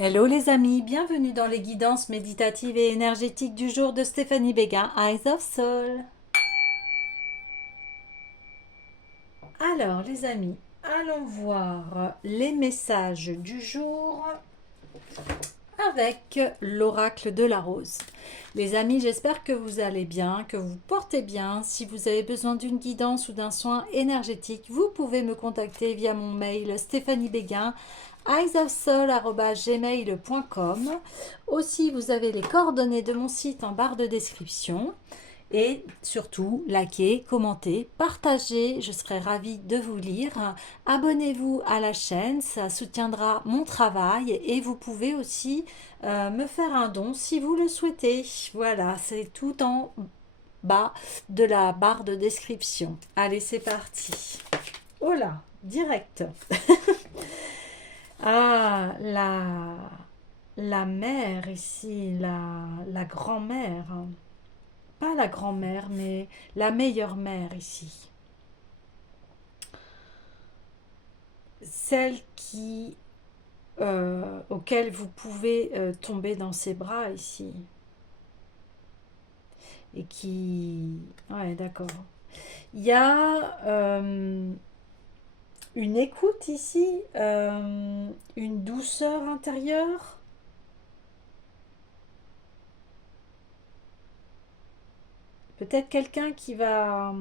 Hello les amis, bienvenue dans les guidances méditatives et énergétiques du jour de Stéphanie Béguin, Eyes of Soul. Alors les amis, allons voir les messages du jour avec l'oracle de la rose. Les amis, j'espère que vous allez bien, que vous portez bien. Si vous avez besoin d'une guidance ou d'un soin énergétique, vous pouvez me contacter via mon mail stéphaniebéguin eyesofsoul@gmail.com. Aussi, vous avez les coordonnées de mon site en barre de description. Et surtout, likez, commentez, partagez, je serai ravie de vous lire. Abonnez-vous à la chaîne, ça soutiendra mon travail et vous pouvez aussi me faire un don si vous le souhaitez. Voilà, c'est tout en bas de la barre de description. Allez, c'est parti. Oh là, direct. Ah, la mère ici, la grand-mère. Pas la grand-mère, mais la meilleure mère ici. Celle auquel vous pouvez tomber dans ses bras ici. Et qui... Ouais, d'accord. Il y a une écoute ici, une douceur intérieure. Peut-être quelqu'un qui va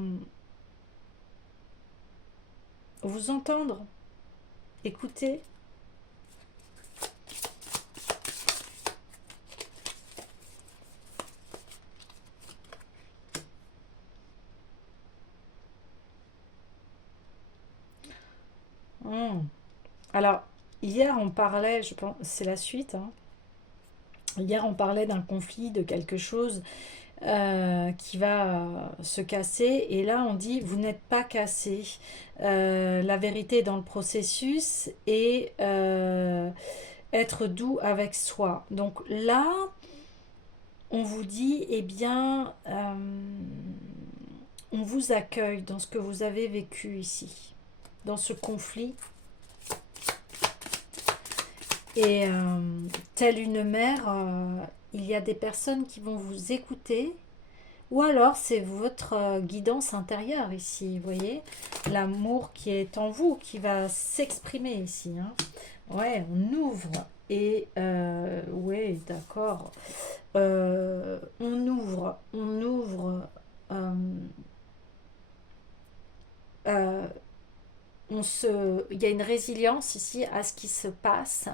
vous entendre, écouter. Hmm. Alors, hier on parlait, je pense, c'est la suite, hein. Hier on parlait d'un conflit, de quelque chose qui va se casser. Et là, on dit, vous n'êtes pas cassé. La vérité est dans le processus et être doux avec soi. Donc là, on vous dit, eh bien, on vous accueille dans ce que vous avez vécu ici, dans ce conflit. Et telle une mère, il y a des personnes qui vont vous écouter. Ou alors c'est votre guidance intérieure ici, vous voyez, l'amour qui est en vous, qui va s'exprimer ici, hein. Ouais, on ouvre et ouais, d'accord. On ouvre, euh, euh, il y a une résilience ici à ce qui se passe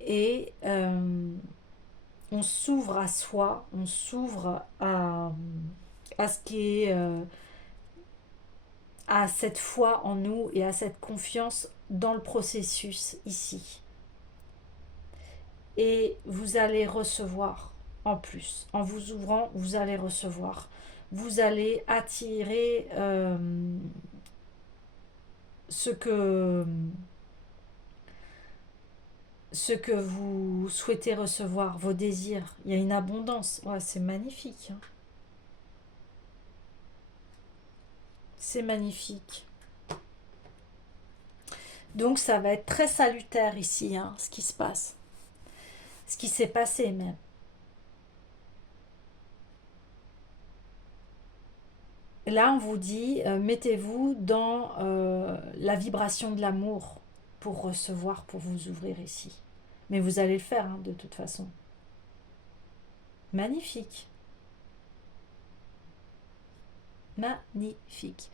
et on s'ouvre à soi, on s'ouvre à ce qui est à cette foi en nous et à cette confiance dans le processus ici. Et vous allez recevoir en plus. En vous ouvrant, vous allez recevoir. Vous allez attirer ce que ce que vous souhaitez recevoir, vos désirs. Il y a une abondance. Ouais, c'est magnifique, hein. C'est magnifique. Donc ça va être très salutaire ici, hein, ce qui se passe. Ce qui s'est passé même. Là, on vous dit, mettez-vous dans la vibration de l'amour pour recevoir, pour vous ouvrir ici. Mais vous allez le faire, hein, de toute façon. Magnifique. Magnifique.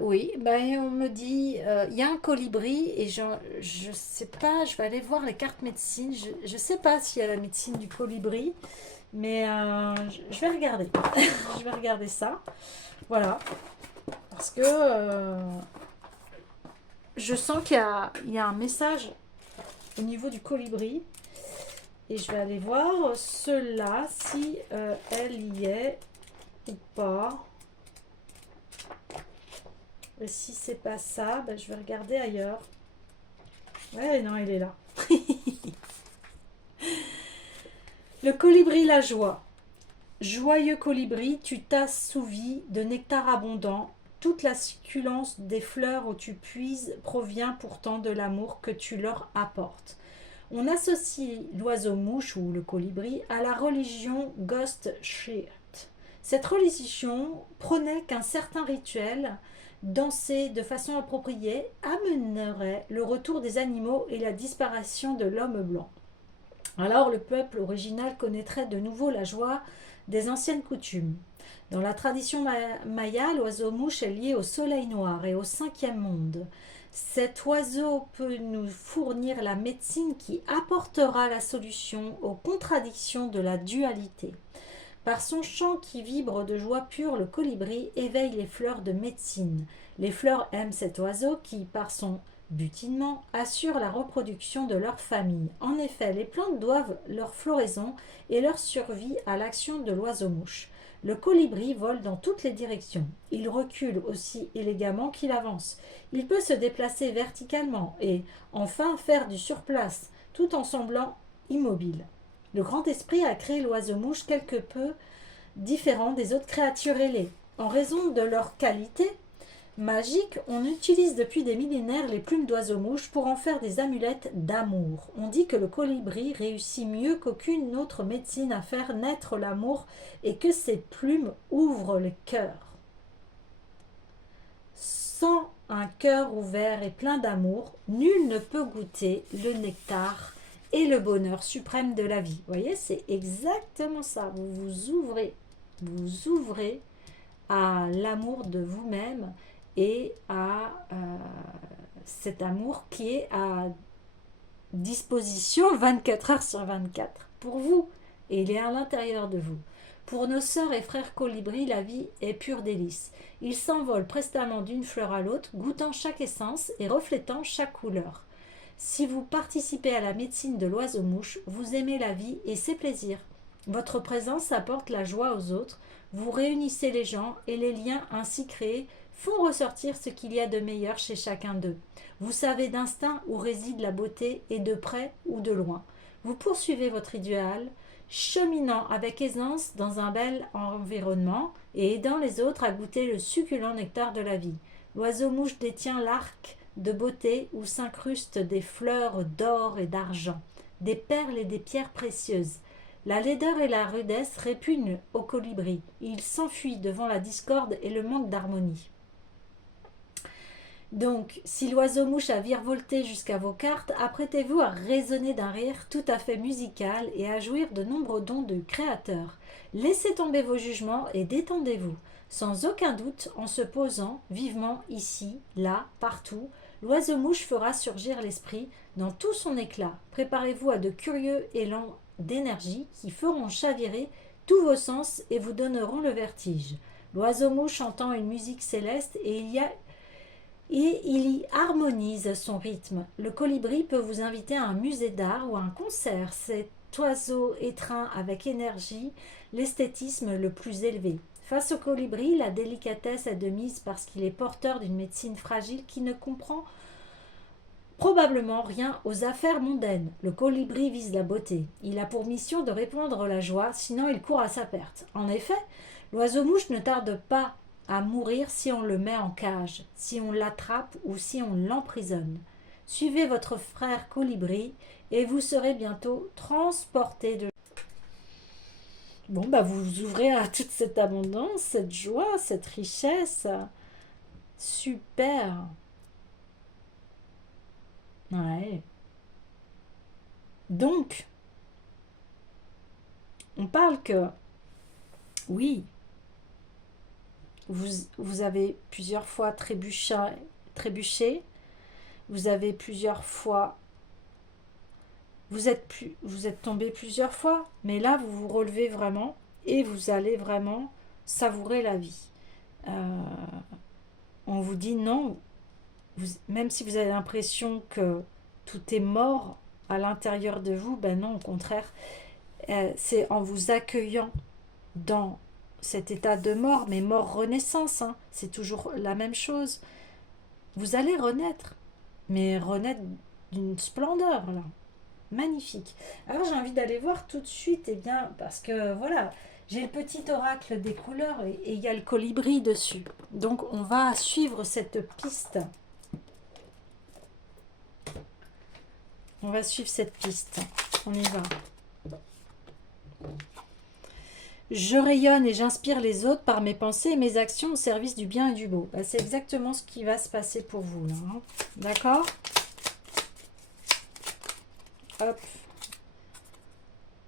Oui, ben, on me dit, il y a un colibri et je sais pas, je vais aller voir les cartes médecine. Je sais pas s'il y a la médecine du colibri, mais je vais regarder. Je vais regarder ça. Voilà. Parce que je sens il y a un message au niveau du colibri. Et je vais aller voir cela, si elle y est ou pas. Et si c'est pas ça, ben, je vais regarder ailleurs. Ouais, non, il est là. Le colibri, la joie. Joyeux colibri, tu t'assouvis de nectar abondant. Toute la succulence des fleurs où tu puises provient pourtant de l'amour que tu leur apportes. On associe l'oiseau-mouche ou le colibri à la religion Ghost Shirt. Cette religion prônait qu'un certain rituel, dansé de façon appropriée, amènerait le retour des animaux et la disparition de l'homme blanc. Alors le peuple original connaîtrait de nouveau la joie des anciennes coutumes. Dans la tradition maya, l'oiseau-mouche est lié au soleil noir et au cinquième monde. Cet oiseau peut nous fournir la médecine qui apportera la solution aux contradictions de la dualité. Par son chant qui vibre de joie pure, le colibri éveille les fleurs de médecine. Les fleurs aiment cet oiseau qui, par son butinement, assure la reproduction de leur famille. En effet, les plantes doivent leur floraison et leur survie à l'action de l'oiseau-mouche. Le colibri vole dans toutes les directions. Il recule aussi élégamment qu'il avance. Il peut se déplacer verticalement et, enfin, faire du surplace, tout en semblant immobile. Le grand esprit a créé l'oiseau-mouche quelque peu différent des autres créatures ailées. En raison de leur qualité magique, on utilise depuis des millénaires les plumes d'oiseau-mouche pour en faire des amulettes d'amour. On dit que le colibri réussit mieux qu'aucune autre médecine à faire naître l'amour et que ses plumes ouvrent le cœur. Sans un cœur ouvert et plein d'amour, nul ne peut goûter le nectar et le bonheur suprême de la vie. Vous voyez, c'est exactement ça. Vous ouvrez à l'amour de vous-même et à cet amour qui est à disposition 24 heures sur 24 pour vous. Et il est à l'intérieur de vous. Pour nos sœurs et frères colibris, la vie est pure délice. Ils s'envolent prestement d'une fleur à l'autre, goûtant chaque essence et reflétant chaque couleur. Si vous participez à la médecine de l'oiseau-mouche, vous aimez la vie et ses plaisirs. Votre présence apporte la joie aux autres, vous réunissez les gens et les liens ainsi créés font ressortir ce qu'il y a de meilleur chez chacun d'eux. Vous savez d'instinct où réside la beauté et de près ou de loin. Vous poursuivez votre idéal, cheminant avec aisance dans un bel environnement et aidant les autres à goûter le succulent nectar de la vie. L'oiseau-mouche détient l'arc de beauté où s'incrustent des fleurs d'or et d'argent, des perles et des pierres précieuses. La laideur et la rudesse répugnent au colibri. Il s'enfuit devant la discorde et le manque d'harmonie. Donc, si l'oiseau-mouche a virevolté jusqu'à vos cartes, apprêtez-vous à résonner d'un rire tout à fait musical et à jouir de nombreux dons du Créateur. Laissez tomber vos jugements et détendez-vous. Sans aucun doute, en se posant vivement ici, là, partout, l'oiseau-mouche fera surgir l'esprit dans tout son éclat. Préparez-vous à de curieux élans d'énergie qui feront chavirer tous vos sens et vous donneront le vertige. L'oiseau-mouche entend une musique céleste et il y harmonise son rythme. Le colibri peut vous inviter à un musée d'art ou à un concert. Cet oiseau étreint avec énergie l'esthétisme le plus élevé. Face au colibri, la délicatesse est de mise parce qu'il est porteur d'une médecine fragile qui ne comprend probablement rien aux affaires mondaines. Le colibri vise la beauté. Il a pour mission de répandre la joie, sinon il court à sa perte. En effet, l'oiseau-mouche ne tarde pas à mourir si on le met en cage, si on l'attrape ou si on l'emprisonne. Suivez votre frère colibri et vous serez bientôt transporté de... Bon, bah vous ouvrez à toute cette abondance, cette joie, cette richesse. Super. Ouais. Donc, on parle que, oui, vous avez plusieurs fois trébuché, vous avez plusieurs fois, vous êtes tombé plusieurs fois, mais là, vous vous relevez vraiment et vous allez vraiment savourer la vie. Euh, on vous dit non, même si vous avez l'impression que tout est mort à l'intérieur de vous, ben non, au contraire, c'est en vous accueillant dans cet état de mort, mais mort-renaissance, hein, c'est toujours la même chose. Vous allez renaître, mais renaître d'une splendeur, là, magnifique. Alors j'ai envie d'aller voir tout de suite, bien, parce que voilà, j'ai le petit oracle des couleurs et il y a le colibri dessus. Donc on va suivre cette piste. On va suivre cette piste. On y va. Je rayonne et j'inspire les autres par mes pensées et mes actions au service du bien et du beau. Bah, c'est exactement ce qui va se passer pour vous, là. Hein. D'accord? Hop.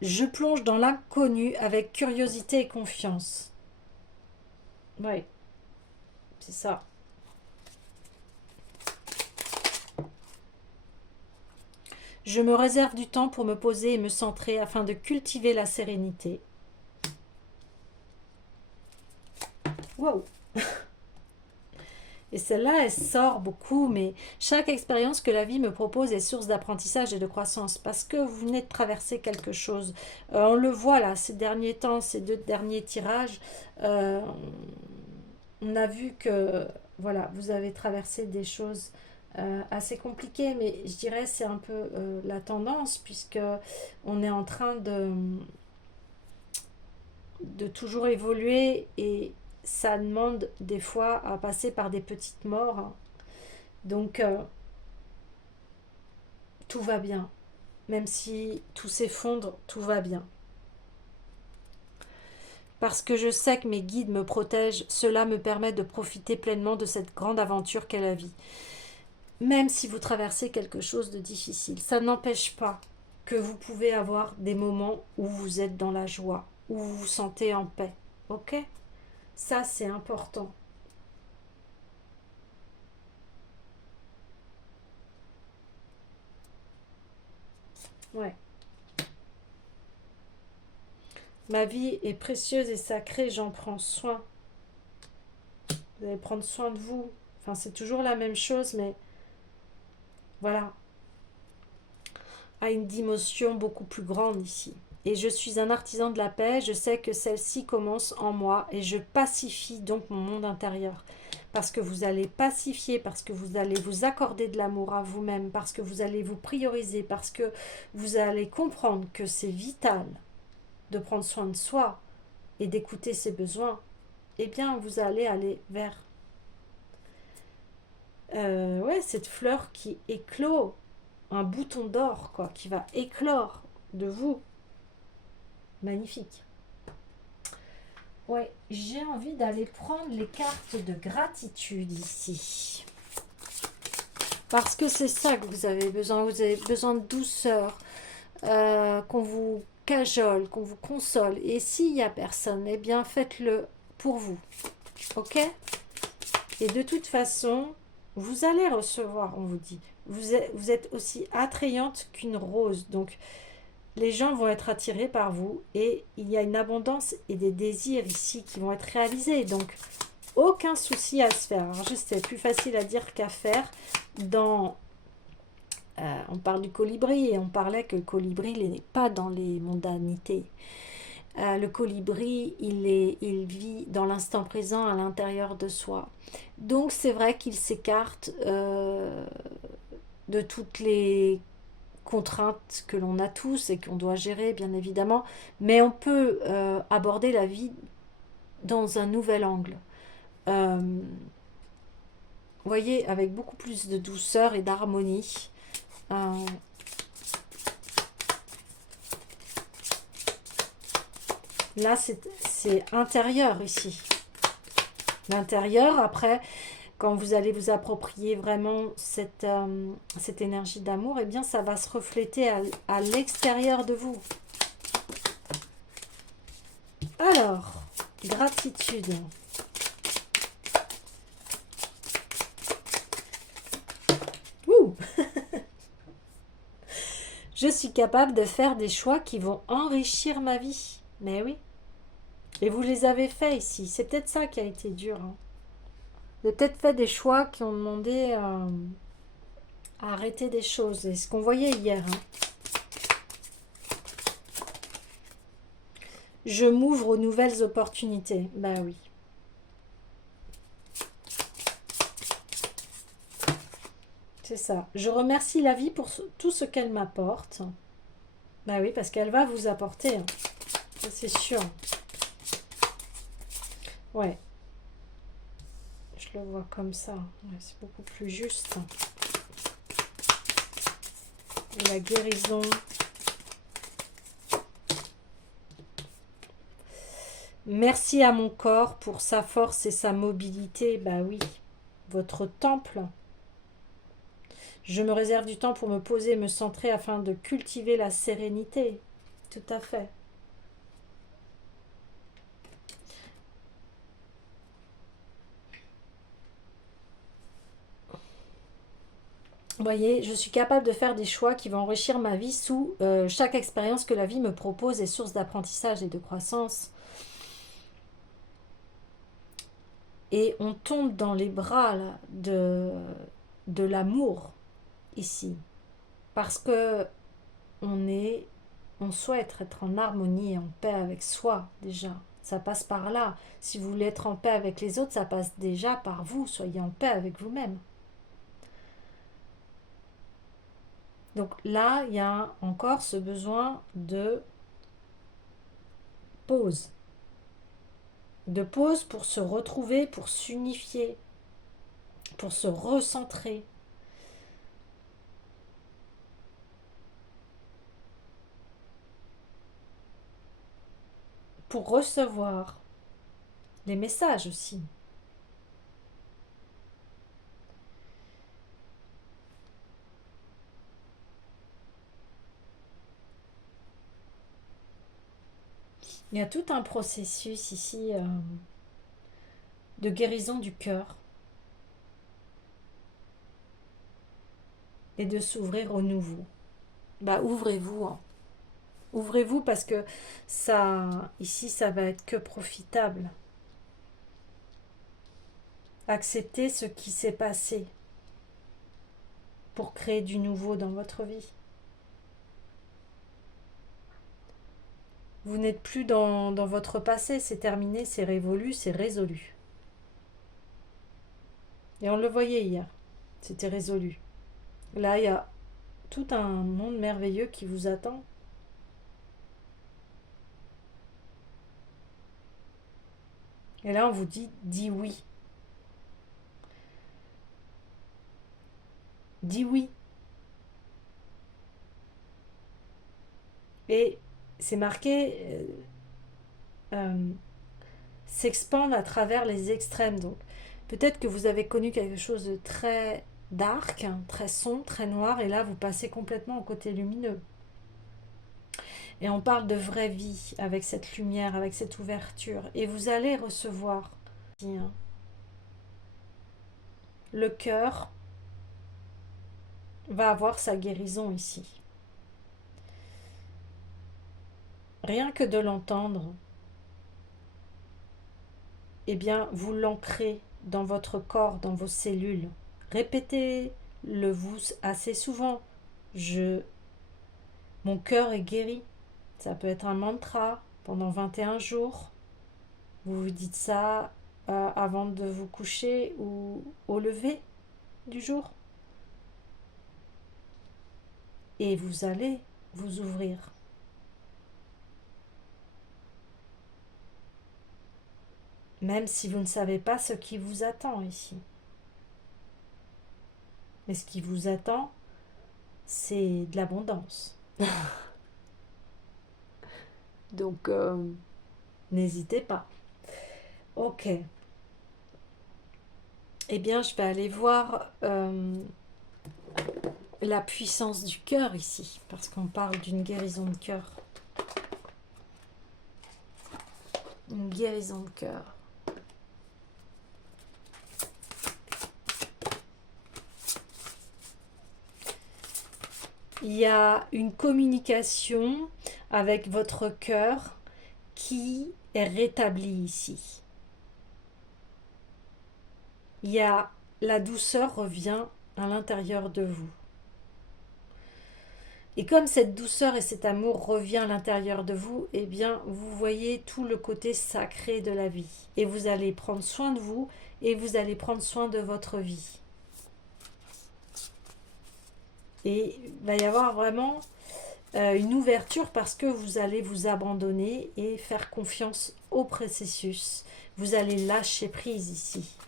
Je plonge dans l'inconnu avec curiosité et confiance. Oui, c'est ça. Je me réserve du temps pour me poser et me centrer afin de cultiver la sérénité. Wow! Et celle-là, elle sort beaucoup, mais chaque expérience que la vie me propose est source d'apprentissage et de croissance, parce que vous venez de traverser quelque chose. On le voit là, ces derniers temps, ces 2 derniers tirages, euh, on a vu que, voilà, vous avez traversé des choses assez compliquées, mais je dirais c'est un peu la tendance, puisque on est en train de toujours évoluer et ça demande des fois à passer par des petites morts. Donc, tout va bien. Même si tout s'effondre, tout va bien. Parce que je sais que mes guides me protègent, cela me permet de profiter pleinement de cette grande aventure qu'est la vie. Même si vous traversez quelque chose de difficile, ça n'empêche pas que vous pouvez avoir des moments où vous êtes dans la joie, où vous vous sentez en paix. Ok? Ça, c'est important. Ouais. Ma vie est précieuse et sacrée, j'en prends soin. Vous allez prendre soin de vous. Enfin, c'est toujours la même chose, mais voilà, à une dimension beaucoup plus grande ici. Et je suis un artisan de la paix, je sais que celle-ci commence en moi et je pacifie donc mon monde intérieur. Parce que vous allez pacifier, parce que vous allez vous accorder de l'amour à vous-même, parce que vous allez vous prioriser, parce que vous allez comprendre que c'est vital de prendre soin de soi et d'écouter ses besoins. Eh bien, vous allez aller vers ouais, cette fleur qui éclot, un bouton d'or, quoi, qui va éclore de vous. Magnifique. Ouais, j'ai envie d'aller prendre les cartes de gratitude ici. Parce que c'est ça que vous avez besoin. Vous avez besoin de douceur, qu'on vous cajole, qu'on vous console. Et s'il n'y a personne, eh bien faites-le pour vous. Ok? Et de toute façon, vous allez recevoir, on vous dit. Vous êtes aussi attrayante qu'une rose. Donc, les gens vont être attirés par vous et il y a une abondance et des désirs ici qui vont être réalisés. Donc, aucun souci à se faire. Alors, juste, c'est plus facile à dire qu'à faire. On parle du colibri et on parlait que le colibri il n'est pas dans les mondanités. Le colibri, il vit dans l'instant présent à l'intérieur de soi. Donc, c'est vrai qu'il s'écarte de toutes les contraintes que l'on a tous et qu'on doit gérer bien évidemment, mais on peut aborder la vie dans un nouvel angle. Vous voyez, avec beaucoup plus de douceur et d'harmonie. Euh, Là, c'est intérieur ici. L'intérieur, après, quand vous allez vous approprier vraiment cette énergie d'amour, eh bien, ça va se refléter à l'extérieur de vous. Alors, gratitude. Ouh. Je suis capable de faire des choix qui vont enrichir ma vie. Mais oui. Et vous les avez faits ici. C'est peut-être ça qui a été dur. Hein. Vous avez peut-être fait des choix qui ont demandé à arrêter des choses. C'est ce qu'on voyait hier. Hein. Je m'ouvre aux nouvelles opportunités. Bah oui. C'est ça. Je remercie la vie pour tout ce qu'elle m'apporte. Bah oui, parce qu'elle va vous apporter. Hein. Ça, c'est sûr. Ouais. Je le vois comme ça. Ouais, c'est beaucoup plus juste. et la guérison. Merci à mon corps pour sa force et sa mobilité. Bah oui, votre temple. Je me réserve du temps pour me poser, me centrer afin de cultiver la sérénité. Tout à fait. Vous voyez, je suis capable de faire des choix qui vont enrichir ma vie sous chaque expérience que la vie me propose est source d'apprentissage et de croissance. Et on tombe dans les bras là, de l'amour ici. Parce que on souhaite être en harmonie et en paix avec soi déjà. Ça passe par là. Si vous voulez être en paix avec les autres, ça passe déjà par vous. Soyez en paix avec vous-même. Donc là, il y a encore ce besoin de pause. De pause pour se retrouver, pour s'unifier, pour se recentrer. Pour recevoir les messages aussi. Il y a tout un processus ici de guérison du cœur et de s'ouvrir au nouveau. Bah ouvrez-vous, hein. Ouvrez-vous parce que ça, ici, ça va être que profitable. Acceptez ce qui s'est passé pour créer du nouveau dans votre vie. Vous n'êtes plus dans votre passé, c'est terminé, c'est révolu, c'est résolu. Et on le voyait hier, c'était résolu. Là, il y a tout un monde merveilleux qui vous attend. Et là, on vous dit, dis oui. Dis oui. Et c'est marqué s'expandre à travers les extrêmes. Donc, peut-être que vous avez connu quelque chose de très dark, hein, très sombre, très noir, et là, vous passez complètement au côté lumineux. Et on parle de vraie vie avec cette lumière, avec cette ouverture. Et vous allez recevoir le cœur va avoir sa guérison ici. Rien que de l'entendre, eh bien, vous l'ancrez dans votre corps, dans vos cellules. Répétez-le vous assez souvent. Mon cœur est guéri. Ça peut être un mantra pendant 21 jours. Vous vous dites ça avant de vous coucher ou au lever du jour. Et vous allez vous ouvrir. Même si vous ne savez pas ce qui vous attend ici. Mais ce qui vous attend, c'est de l'abondance. Donc, n'hésitez pas. Ok. Eh bien, je vais aller voir la puissance du cœur ici, parce qu'on parle d'une guérison de cœur. Une guérison de cœur. Il y a une communication avec votre cœur qui est rétablie ici. La douceur revient à l'intérieur de vous. Et comme cette douceur et cet amour revient à l'intérieur de vous, eh bien, vous voyez tout le côté sacré de la vie. Et vous allez prendre soin de vous et vous allez prendre soin de votre vie. Et il va y avoir vraiment une ouverture parce que vous allez vous abandonner et faire confiance au processus. Vous allez lâcher prise ici.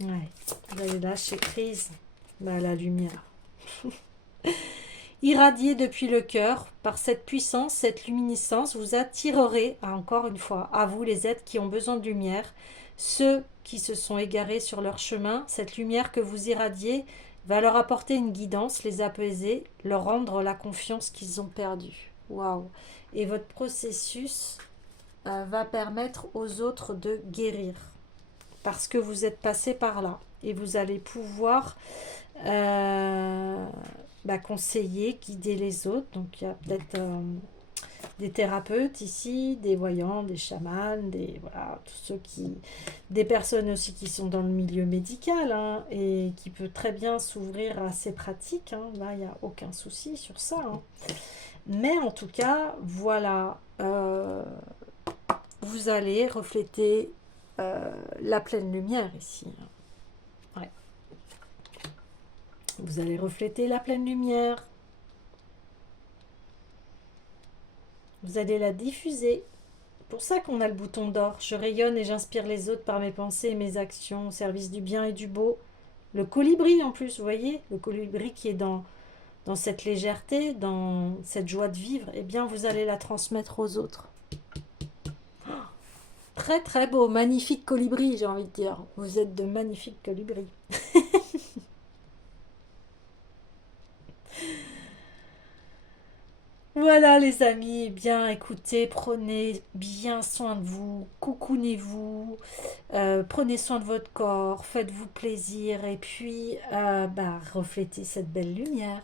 Ouais, vous allez lâcher prise à la lumière. Irradié depuis le cœur, par cette puissance, cette luminescence, vous attirerez, encore une fois, à vous les êtres qui ont besoin de lumière, ceux qui se sont égarés sur leur chemin. Cette lumière que vous irradiez va leur apporter une guidance, les apaiser, leur rendre la confiance qu'ils ont perdue. Waouh! Et votre processus va permettre aux autres de guérir parce que vous êtes passé par là et vous allez pouvoir euh, conseiller, guider les autres. Donc il y a peut-être des thérapeutes ici, des voyants, des chamans, voilà, tous ceux des personnes aussi qui sont dans le milieu médical, hein, et qui peut très bien s'ouvrir à ces pratiques, hein. Là, il n'y a aucun souci sur ça, hein. Mais en tout cas, voilà, vous allez refléter la pleine lumière ici, hein. Ouais. Vous allez refléter la pleine lumière. Vous allez la diffuser. C'est pour ça qu'on a le bouton d'or. Je rayonne et j'inspire les autres par mes pensées et mes actions au service du bien et du beau. Le colibri en plus, vous voyez, le colibri qui est dans cette légèreté, dans cette joie de vivre, eh bien vous allez la transmettre aux autres. Très très beau, magnifique colibri, j'ai envie de dire. Vous êtes de magnifiques colibris. Voilà les amis, eh bien écoutez, prenez bien soin de vous, coucounez-vous, prenez soin de votre corps, faites-vous plaisir et puis reflétez cette belle lumière.